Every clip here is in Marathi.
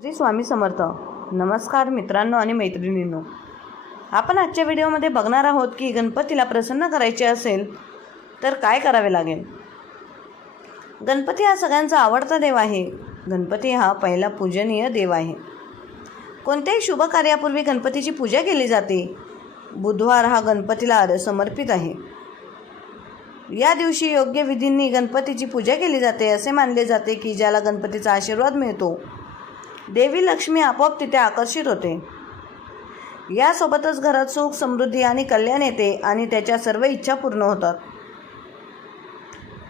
श्री स्वामी समर्थ. नमस्कार मित्रांनो आणि मैत्रिणींनो, आपण आजच्या व्हिडिओमध्ये बघणार आहोत की गणपतीला प्रसन्न करायचे असेल तर काय करावे लागेल. गणपती हा सगळ्यांचा आवडता देव आहे. गणपती हा पहिला पूजनीय देव आहे. कोणत्याही शुभ कार्यापूर्वी गणपतीची पूजा केली जाते. बुधवार हा गणपतीला समर्पित आहे. या दिवशी योग्य विधींनी गणपतीची पूजा केली जाते. असे मानले जाते की ज्याला गणपतीचा आशीर्वाद मिळतो देवी लक्ष्मी आपोआप तिथे आकर्षित होते. यासोबतच घरात सुख समृद्धी आणि कल्याण येते आणि त्याच्या सर्व इच्छा पूर्ण होतात.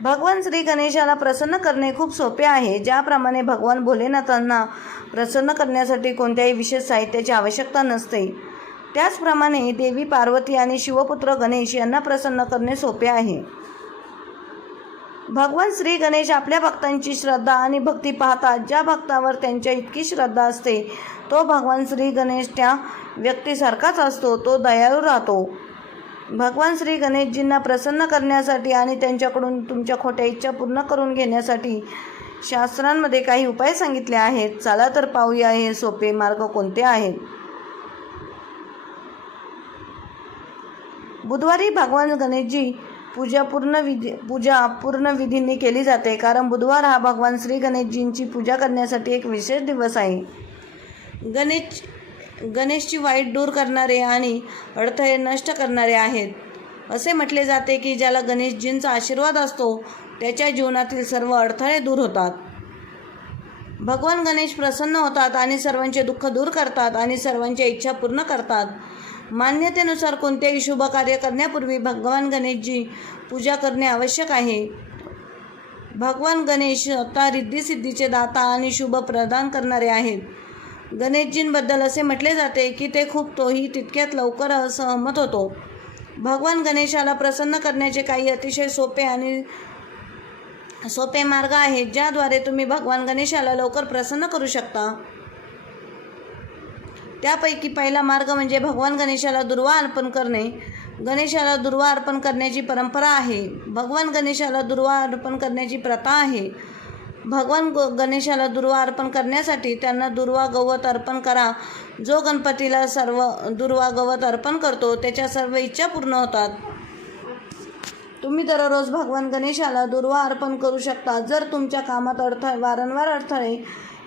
भगवान श्री गणेशाला प्रसन्न करणे खूप सोपे आहे. ज्याप्रमाणे भगवान भोलेनाथांना प्रसन्न करण्यासाठी कोणत्याही विशेष साहित्याची आवश्यकता नसते, त्याचप्रमाणे देवी पार्वती आणि शिवपुत्र गणेश यांना प्रसन्न करणे सोपे आहे. भगवान श्री गणेश आपल्या भक्तांची श्रद्धा आणि भक्ती पाहतात. ज्या भक्तावर त्यांच्या इतकी श्रद्धा असते तो भगवान श्री गणेश त्या व्यक्तीसारखाच असतो. तो दयाळू राहतो. भगवान श्री गणेशजींना प्रसन्न करण्यासाठी आणि त्यांच्याकडून तुमच्या खोट्या इच्छा पूर्ण करून घेण्यासाठी शास्त्रांमध्ये काही उपाय सांगितले आहेत. चला तर पाहूया हे सोपे मार्ग कोणते आहेत. बुधवारी भगवान गणेशजी पूजा पूर्ण विधींनी केली जाते, कारण बुधवार हा भगवान श्री गणेशजींची पूजा करण्यासाठी एक विशेष दिवस आहे. गणेशची वाईट दूर करणारे आणि अडथळे नष्ट करणारे आहेत. असे म्हटले जाते की ज्याला गणेशजींचा आशीर्वाद असतो त्याच्या जीवनातील सर्व अडथळे दूर होतात. भगवान गणेश प्रसन्न होतात आणि सर्वांचे दुःख दूर करतात आणि सर्वांच्या इच्छा पूर्ण करतात. मान्यतेनुसार कोणतेही शुभ कार्य करण्यापूर्वी भगवान गणेशजी पूजा करणे आवश्यक आहे. भगवान गणेश स्वतः रिद्धिसिद्धीचे दाता आणि शुभ प्रदान करणारे आहेत. गणेशजींबद्दल असे म्हटले जाते की ते खूप तोही तितक्यात लवकर सहमत होतो. भगवान गणेशाला प्रसन्न करण्याचे काही अतिशय सोपे मार्ग आहेत ज्याद्वारे तुम्ही भगवान गणेशाला लवकर प्रसन्न करू शकता. त्यापैकी पहिला मार्ग म्हणजे भगवान गणेशाला दुर्वा अर्पण करणे. गणेशाला दुर्वा अर्पण करण्याची परंपरा आहे. भगवान गणेशाला दुर्वा अर्पण करण्याची प्रथा आहे. भगवान गणेशाला दुर्वा अर्पण करण्यासाठी त्यांना दुर्वा गवत अर्पण करा. जो गणपतीला सर्व दुर्वा गवत अर्पण करतो त्याच्या सर्व इच्छा पूर्ण होतात. तुम्ही दररोज भगवान गणेशाला दुर्वा अर्पण करू शकता. जर तुमच्या कामात वारंवार अडथळे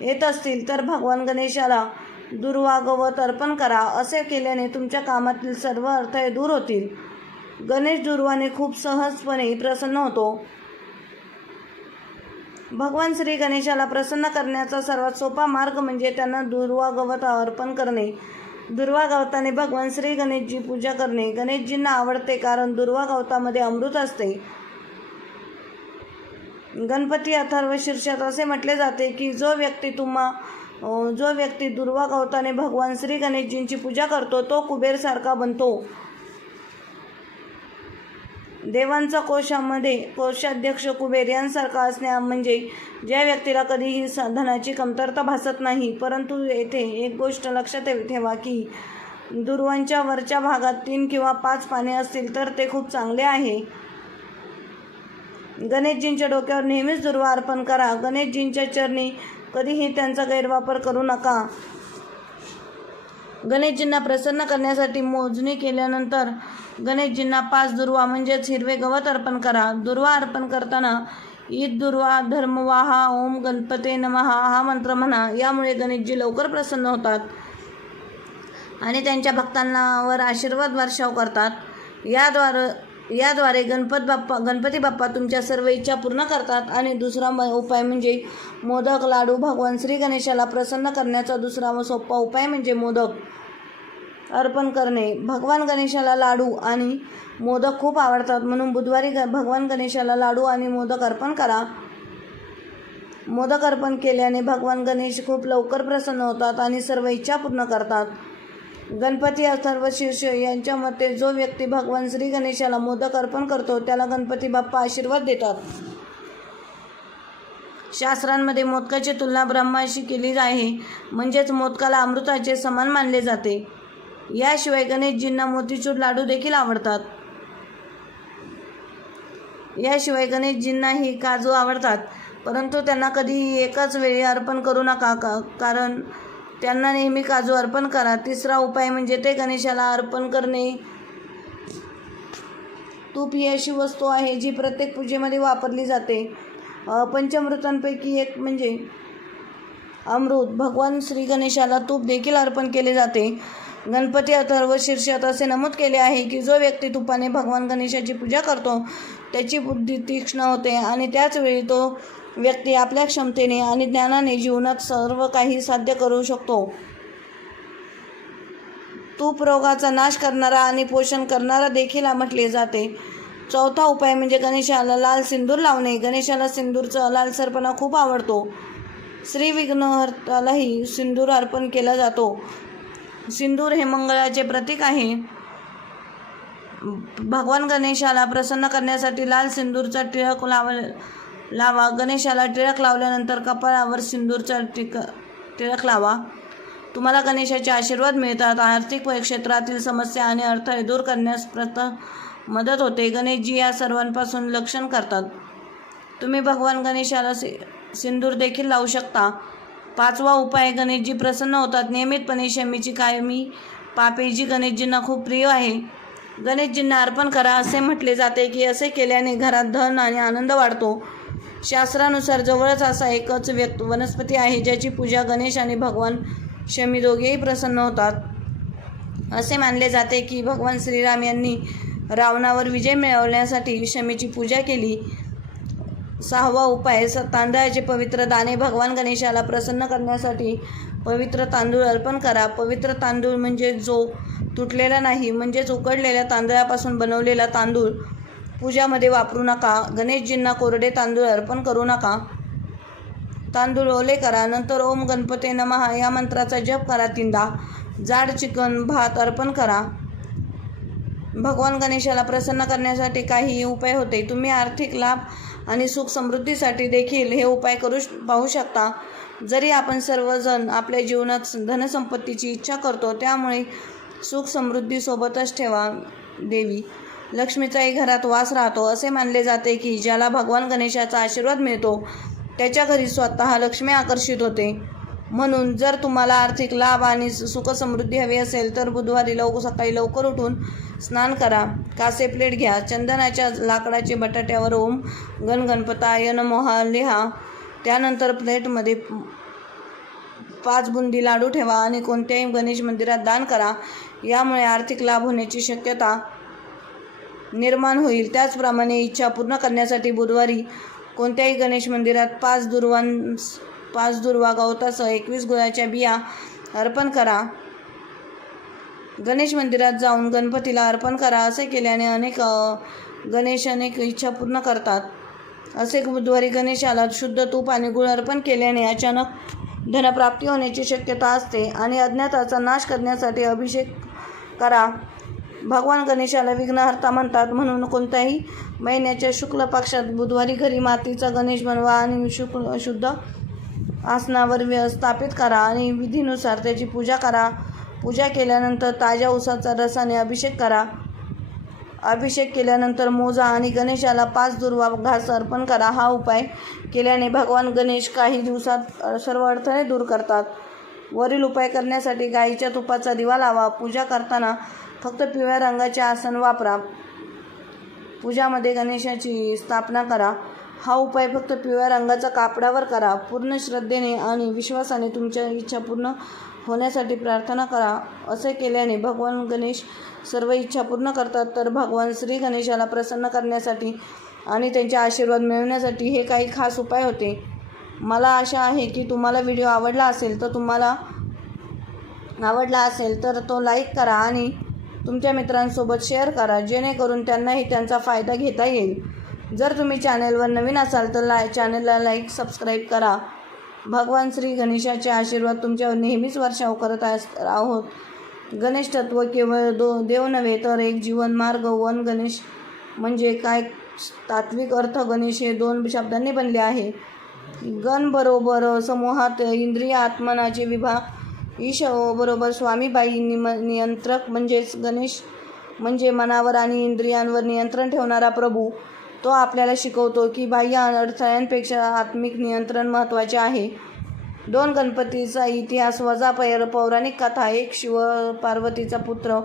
येत असतील तर भगवान गणेशाला दुर्वा गवत अर्पण करा. असे केल्याने तुमच्या कामातील सर्व अडथळे दूर होतील. गणेश दुर्वाने खूप सहजपणे प्रसन्न होतो. भगवान श्री गणेशाला प्रसन्न करण्याचा सर्वात सोपा मार्ग म्हणजे त्यांना दुर्वा गवत अर्पण करणे. दुर्वा गवताने भगवान श्री गणेशजी पूजा करणे गणेशजींना आवडते, कारण दुर्वा गवतामध्ये अमृत असते. गणपती अथर्वशीर्षात असे म्हटले जाते की जो व्यक्ती दुर्वा गवताने भगवान श्री गणेशजींची पूजा करतो तो कुबेरसारखा बनतो. देवांचा कोषाध्यक्ष कुबेर यांसारखा असणे म्हणजे ज्या व्यक्तीला कधीही धनाची कमतरता भासत नाही. परंतु येथे एक गोष्ट लक्षात ठेवा की दुर्वांच्या वरच्या भागात 3 किंवा 5 पाने असतील तर ते खूप चांगले आहे. गणेशजींच्या डोक्यावर नेहमीच दुर्वा अर्पण करा. गणेशजींच्या चरणी कधीही त्यांचा गैरवापर करू नका. गणेशजींना प्रसन्न करण्यासाठी मोजणी केल्यानंतर गणेशजींना 5 दुर्वा म्हणजेच हिरवे गवत अर्पण करा. दुर्वा अर्पण करताना ईद दुर्वा धर्मवाहा ओम गणपते नमः हा मंत्र म्हणा. यामुळे गणेशजी लवकर प्रसन्न होतात आणि त्यांच्या भक्तांवर आशीर्वाद वर्षाव करतात. याद्वारे गणपती बाप्पा तुमच्या सर्व इच्छा पूर्ण करतात. आणि दुसरा उपाय म्हणजे मोदक लाडू. भगवान श्री गणेशाला प्रसन्न करण्याचा दुसरा सोपा उपाय म्हणजे मोदक अर्पण करणे. भगवान गणेशाला लाडू आणि मोदक खूप आवडतात, म्हणून बुधवारी भगवान गणेशाला लाडू आणि मोदक अर्पण करा. मोदक अर्पण केल्याने भगवान गणेश खूप लवकर प्रसन्न होतात आणि सर्व इच्छा पूर्ण करतात. गणपती अथर्वशीर्ष यांच्या मते जो व्यक्ती भगवान श्री गणेशाला मोदक अर्पण करतो त्याला गणपती बाप्पा आशीर्वाद देतात. शास्त्रांमध्ये मोदकाची तुलना ब्रह्माशी केली आहे, म्हणजेच मोदकाला अमृताचे समान मानले जाते. याशिवाय गणेशजींना मोतीचूर लाडू देखील आवडतात. याशिवाय गणेशजींनाही काजू आवडतात. परंतु त्यांना कधीही एकाच वेळी अर्पण करू नका, कारण त्यांना नेहमी काजू अर्पण करा. तिसरा उपाय म्हणजे ते गणेशाला अर्पण करणे. तूप ही अशी वस्तू आहे जी प्रत्येक पूजेमध्ये वापरली जाते. पंचामृतांपैकी एक म्हणजे अमृत. भगवान श्री गणेशाला तूप देखील अर्पण केले जाते. गणपती अथर्व शीर्षात असे नमूद केले आहे की जो व्यक्ती तुपाने भगवान गणेशाची पूजा करतो त्याची बुद्धी तीक्ष्ण होते आणि त्याचवेळी तो व्यक्ती आपल्या क्षमतेने आणि ज्ञानाने जीवनात सर्व काही साध्य करू शकतो. तूप रोगाचा नाश करणारा आणि पोषण करणारा देखील म्हटले जाते. चौथा उपाय म्हणजे गणेशाला लाल सिंदूर लावणे. गणेशाला सिंदूरचा लालसरपणा खूप आवडतो. श्री विघ्नहर्त्यालाही सिंदूर अर्पण केला जातो. सिंदूर हे मंगळाचे प्रतीक आहे. भगवान गणेशाला प्रसन्न करण्यासाठी लाल सिंदूरचा टिळक लावा. गणेशाला टिळक लावल्यानंतर कपाळावर सिंदूरचा टिळक लावा. तुम्हाला गणेशाचे आशीर्वाद मिळतात. आर्थिक क्षेत्रातील समस्या आणि अडथळे दूर करण्यास मदत होते. गणेशजी या सर्वांपासून रक्षण करतात. तुम्ही भगवान गणेशाला सिंदूर देखील लावू शकता. पाचवा उपाय गणेशजी प्रसन्न होतात. नियमितपणे शमीची कायमी पापे जी गणेशजींना खूप प्रिय आहे गणेशजींना अर्पण करा. असे म्हटले जाते की असे केल्याने घरात धन आणि आनंद वाढतो. शास्त्रानुसार जवळच असा एकच वनस्पती आहे ज्याची पूजा गणेश आणि भगवान शमी दोघेही प्रसन्न होतात. असे मानले जाते की भगवान श्रीराम यांनी रावणावर विजय मिळवण्यासाठी शमीची पूजा केली. सहावा उपाय तांदळाचे पवित्र दाणे. भगवान गणेशाला प्रसन्न करण्यासाठी पवित्र तांदूळ अर्पण करा. पवित्र तांदूळ म्हणजे जो तुटलेला नाही, म्हणजेच उकडलेल्या तांदळापासून बनवलेला तांदूळ पूजामध्ये वापरू नका. गणेशजींना कोरडे तांदूळ अर्पण करू नका. तांदूळ ओले करा. नंतर ओम गणपते नमः या मंत्राचा जप करा. 3दा जाड चिकन भात अर्पण करा. भगवान गणेशाला प्रसन्न करण्यासाठी काही उपाय होते. तुम्ही आर्थिक लाभ आणि सुख समृद्धीसाठी देखील हे उपाय पाहू शकता. जरी आपण सर्वजण आपल्या जीवनात धनसंपत्तीची इच्छा करतो, त्यामुळे सुख समृद्धी सोबतच ठेवा. देवी लक्ष्मीचाही घरात वास राहतो. असे मानले जाते की ज्याला भगवान गणेशाचा आशीर्वाद मिळतो त्याच्या घरी स्वतः लक्ष्मी आकर्षित होते. म्हणून जर तुम्हाला आर्थिक लाभ आणि सुख समृद्धी हवी असेल तर बुधवारी सकाळी लवकर उठून स्नान करा. कासे प्लेट घ्या. चंदनाच्या लाकडाचे बटाट्यावर ओम गणपताय नमः लिहा. त्यानंतर प्लेटमध्ये 5 बुंदी लाडू ठेवा आणि कोणत्याही गणेश मंदिरात दान करा. यामुळे आर्थिक लाभ होण्याची शक्यता निर्माण होईल. त्याचप्रमाणे इच्छा पूर्ण करण्यासाठी बुधवारी कोणत्याही गणेश मंदिरात 5 दुर्वा गवतासह 21 गुळाच्या बिया अर्पण करा. गणेश मंदिरात जाऊन गणपतीला अर्पण करा. असे केल्याने अनेक इच्छा पूर्ण करतात. असे बुधवारी गणेशाला शुद्ध तूप आणि गुळ अर्पण केल्याने अचानक धनप्राप्ती होण्याची शक्यता असते आणि अज्ञाताचा नाश करण्यासाठी अभिषेक करा. भगवान गणेशाला विघ्नहर्ता म्हणतात. म्हणून कोणत्याही महिन्याच्या शुक्ल पक्षात बुधवारी घरी मातीचा गणेश बनवा आणि शुद्ध आसनावर स्थापित करा आणि विधीनुसार त्याची पूजा करा. पूजा केल्यानंतर ताज्या उसाचा रसाने अभिषेक करा. अभिषेक केल्यानंतर मोजा आणि गणेशाला 5 दुर्वा घास अर्पण करा. हा उपाय केल्याने भगवान गणेश काही दिवसात सर्व अडथळे दूर करतात. वरील उपाय करण्यासाठी गाईच्या तुपाचा दिवा लावा. पूजा करताना फक्त पिवळ्या रंगाचे आसन वापरा. पूजामध्ये गणेशाची स्थापना करा. हा उपाय फक्त पिवळ्या रंगाच्या कापडावर करा. पूर्ण श्रद्धेने आणि विश्वासाने तुमच्या इच्छा पूर्ण होण्यासाठी प्रार्थना करा. असे केल्याने भगवान गणेश सर्व इच्छा पूर्ण करतात. तर भगवान श्री गणेशाला प्रसन्न करण्यासाठी आणि त्यांचे आशीर्वाद मिळवण्यासाठी हे काही खास उपाय होते. मला आशा आहे की तुम्हाला व्हिडिओ आवडला असेल तर तो लाईक करा आणि तुमच्या मित्रांसोबत शेअर करा, जेणेकरून त्यांनाही त्यांचा फायदा घेता येईल. जर तुम्ही चॅनलवर नवीन असाल तर चॅनलला सबस्क्राईब करा. भगवान श्री गणेशाचे आशीर्वाद तुमच्यावर नेहमीच वर्षाव करत आहोत. गणेश तत्व केवळ देव नव्हे तर एक जीवन मार्ग. वन गणेश म्हणजे काय? तात्विक अर्थ गणेश हे 2 शब्दांनी बनले आहे. गण बरोबर समूहात इंद्रिय आत्मनाचे विभाग. ईश बरोबर स्वामीबाई नियंत्रक. म्हणजेच गणेश म्हणजे मनावर आणि इंद्रियांवर नियंत्रण ठेवणारा प्रभू. तो आपल्याला शिकवतो की बाह्य अडथळ्यांपेक्षा आत्मिक नियंत्रण महत्त्वाचे आहे. 2 गणपतीचा इतिहास वजा पौराणिक कथा. एक शिव पार्वतीचा पुत्र.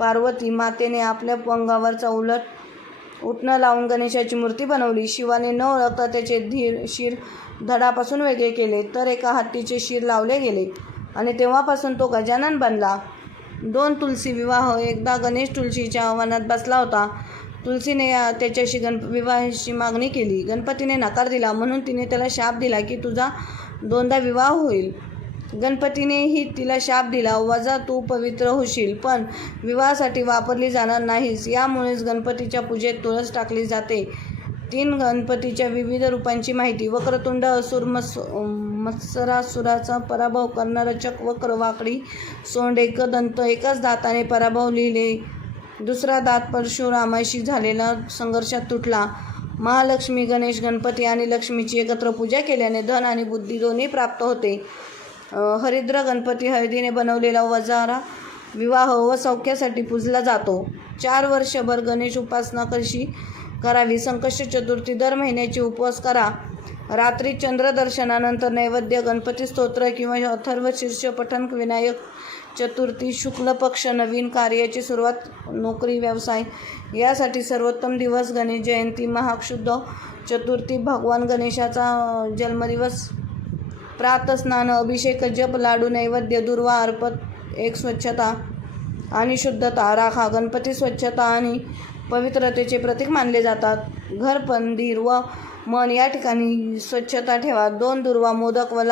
पार्वती मातेने आपल्या अंगावरचा उटणं लावून गणेशाची मूर्ती बनवली. शिवाने न ओळखता त्याचे शिर धडापासून वेगळे केले, तर एका हत्तीचे शिर लावले गेले आणि तेव्हापासून तो गजानन बनला. 2 तुलसी विवाह. एकदा गणेश तुलसीच्या आव्हानात बसला होता. तुलसीने त्याच्याशी विवाहाची मागणी केली. गणपतीने नकार दिला, म्हणून तिने त्याला शाप दिला की तुझा 2दा विवाह होईल. गणपतीनेही तिला शाप दिला, वजा तू पवित्र होशील, पण विवाहासाठी वापरली जाणार नाहीस. यामुळेच गणपतीच्या पूजेत तुळस टाकली जाते. 3 गणपतीच्या विविध रूपांची माहिती. वक्रतुंड असुर मत्सरासुराचा पराभव करणारा चक. वक्र वाकडी सोंड, एकदंत एकाच दाताने पराभव लिहिले. दुसरा दात परशुरामाशी झालेला संघर्षात तुटला. महालक्ष्मी. गणेश, गणपती आणि लक्ष्मीची एकत्र पूजा केल्याने धन आणि बुद्धी दोन्ही प्राप्त होते. हरिद्र गणपती. हळदीने बनवलेला वजारा विवाह व सौख्यासाठी पूजला जातो. 4 वर्षभर गणेश उपासना कशी करावी. संकष्ट चतुर्थी. दर महिन्याची उपवास करा. रात्री चंद्रदर्शनानंतर नैवेद्य, गणपती स्तोत्र किंवा अथर्व शीर्ष पठण. विनायक चतुर्थी. शुक्ल पक्ष. नवीन कार्याची सुरुवात, नोकरी, व्यवसाय यासाठी सर्वोत्तम दिवस. गणेश जयंती. महाशुद्ध चतुर्थी. भगवान गणेशाचा जन्मदिवस. प्रातस्नान, अभिषेक, जप, लाडू, नैवेद्य, दुर्वा अर्पण. 1 स्वच्छता आणि शुद्धता राखा. गणपती स्वच्छता आणि पवित्रतेचे प्रतीक मानले जातात. घर, मंदिर व मन या ठिकाणी स्वच्छता ठेवा. 2 दुर्वा, मोदक व